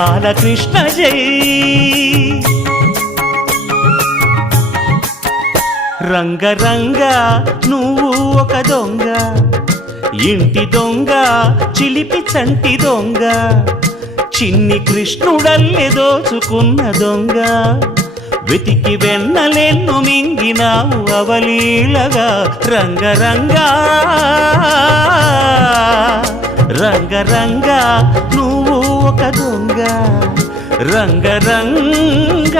బాలకృష్ణ జై. రంగరంగ నువ్వు ఒక దొంగ, ఇంటి దొంగ చిలిపి చంటి దొంగ, చిన్ని కృష్ణుడల్లె దోచుకున్న దొంగ, వెతికి వెన్నలెన్ను మింగినావు అవలీలగా. రంగరంగ రంగరంగ నువ్వు ఒక దొంగ, రంగరంగ.